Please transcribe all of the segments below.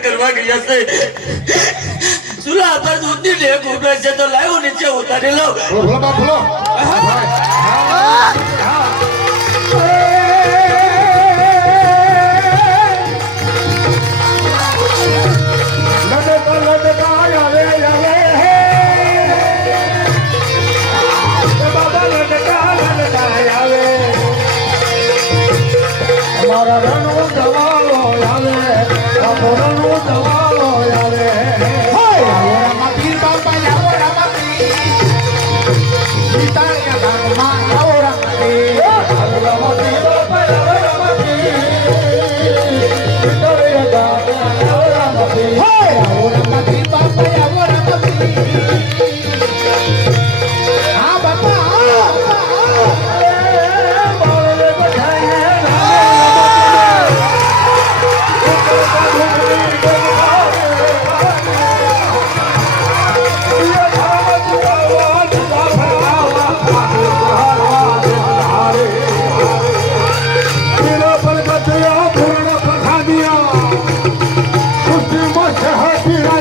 કરવા ગયા છે સુલા પર દૂધની ઢેક ઉભે છે તો લાવ્યો નીચે ઉતારી લો ભલો ભલો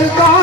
Right.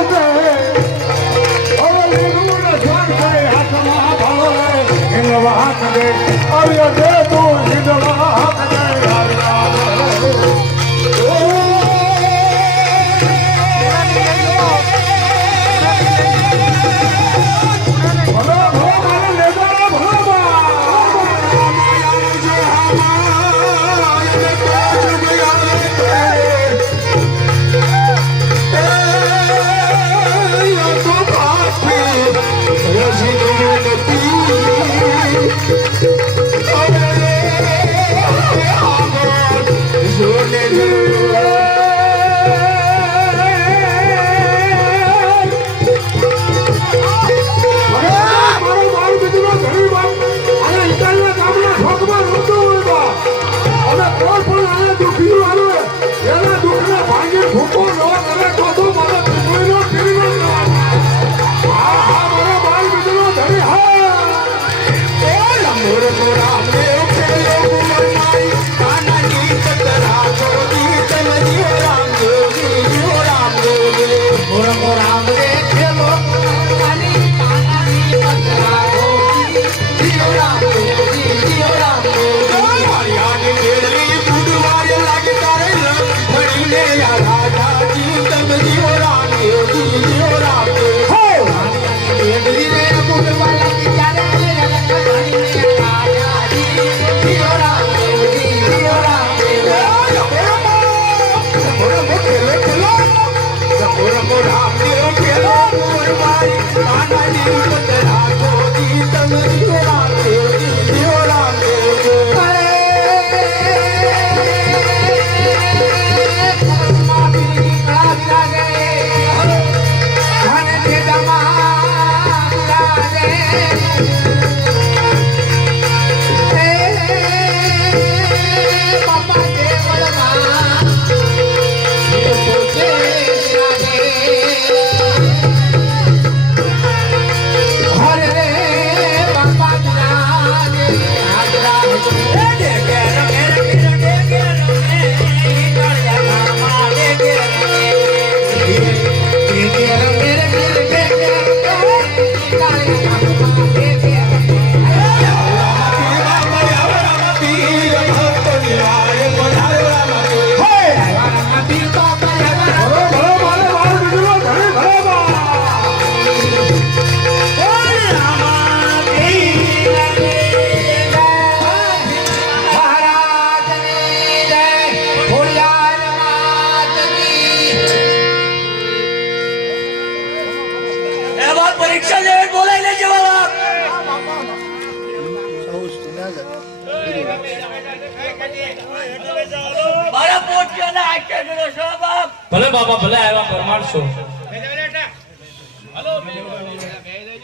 મારા પોટિયાને આંખે ગયો છો બાપ. ભલે બાપા ભલે આવ્યા પરમાણશો.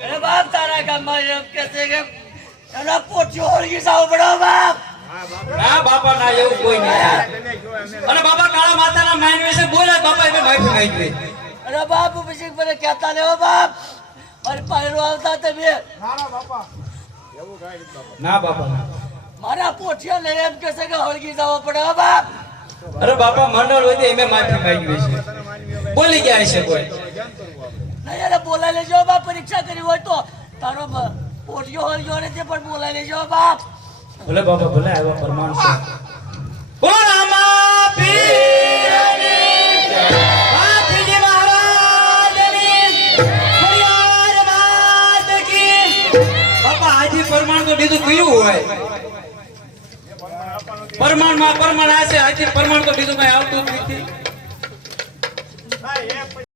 અરે બાપ તારા ગામમાં એમ કે છે કે એના પોટિયો ઓળગી જાવ પડો બાપ. ના બાપા ના એવું કોઈ નહીં. અને બાપા કાળા માતાના માન વિશે બોલ્યા બાપા એ માફી માંગી. અરે બાપ પછી મને કહેતા લેવો બાપ. મારી પાયરો આવતા તમે ના બાપા ના. મારા પોટિયા લઈને એમ કે છે કે ઓળગી જાવ પડો બાપ. અરે બાપા મંડળ હોય એમે માફી માંગી છે. બોલી ગયા છે કોઈ. નહીં અરે બોલાવી લેજો બાપ. પરીક્ષા કરી હોય તો તારો પોટિયો ઓળગ્યો નથી પણ બોલાવી લેજો બાપ. ભલે બાપા ભલે આવ્યા પરમાણશો. બોલ રામા પીરની જય. બાપજી મહારાજની ફરિયાદ માત કી. બાપા આજે પરમાણ તો દીધું પીવું હોય. પરમાણ માં પરમાણ આ છે આજે પરમાણ તો દીધું કઈ આવતું જ નથી.